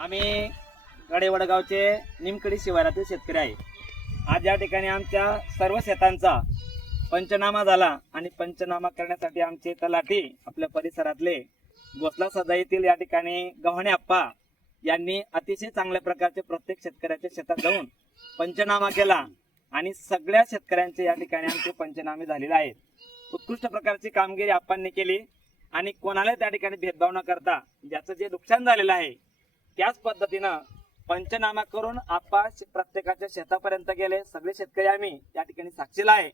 आम्ही गडेवडगावचे निमकडी शिवारातील शेतकरी आहे. आज या ठिकाणी आमच्या सर्व शेतांचा पंचनामा झाला आणि पंचनामा करण्यासाठी आमचे तलाठी आपल्या परिसरातले गोसला सदा येथील या ठिकाणी गव्हाणे आप्पा यांनी अतिशय चांगल्या प्रकारचे प्रत्येक शेतकऱ्याच्या शेतात जाऊन पंचनामा केला आणि सगळ्या शेतकऱ्यांचे या ठिकाणी आमचे पंचनामे झालेले आहेत. उत्कृष्ट प्रकारची कामगिरी आप्पांनी केली आणि कोणाला त्या ठिकाणी भेदभाव न करता ज्याचं जे नुकसान झालेलं आहे त्याच पद्धतीनं पंचनामा करून आप्पा प्रत्येकाच्या शेतापर्यंत गेले. सगळे शेतकरी आम्ही या ठिकाणी साक्षीला आहे.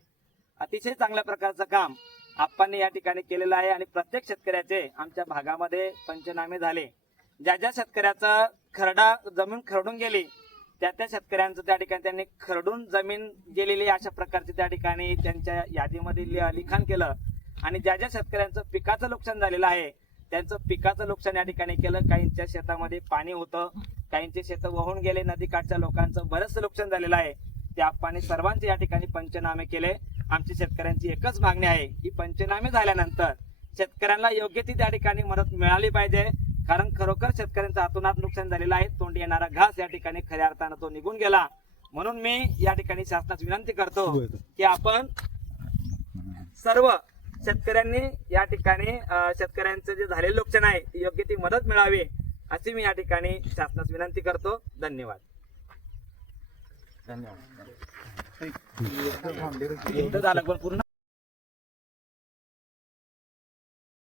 अतिशय चांगल्या प्रकारचं काम आप्पांनी या ठिकाणी केलेलं आहे आणि प्रत्येक शेतकऱ्याचे आमच्या भागामध्ये पंचनामे झाले. ज्या ज्या शेतकऱ्याचं खरडा जमीन खरडून गेली त्या त्या शेतकऱ्यांचं त्या ठिकाणी त्यांनी खरडून जमीन गेलेली अशा प्रकारची त्या ठिकाणी त्यांच्या यादीमध्ये लिखाण केलं. आणि ज्या ज्या शेतकऱ्यांचं पिकाचं नुकसान झालेलं आहे त्यांचं पिकाचं नुकसान या ठिकाणी केलं. काहींच्या शेतामध्ये पाणी होतं. काहींचे शेत वाहून गेले. नदीकाठच्या लोकांचं बरंचसं नुकसान झालेलं आहे. त्या पाणी सर्वांचे या ठिकाणी पंचनामे केले. आमची शेतकऱ्यांची एकच मागणी आहे की पंचनामे झाल्यानंतर शेतकऱ्यांना योग्य ती त्या ठिकाणी मदत मिळाली पाहिजे. कारण खरोखर शेतकऱ्यांचं हातोनात नुकसान झालेलं आहे. तोंडी येणारा घास या ठिकाणी खऱ्या अर्थानं तो निघून गेला. म्हणून मी या ठिकाणी शासनास विनंती करतो की आपण सर्व शेतकऱ्यांनी या ठिकाणी शेतकऱ्यांचं जे झालेलं नुकसान आहे ती योग्य ती मदत मिळावी अशी मी या ठिकाणी शासनास विनंती करतो. धन्यवाद. धन्यवाद. झालं पण पूर्ण.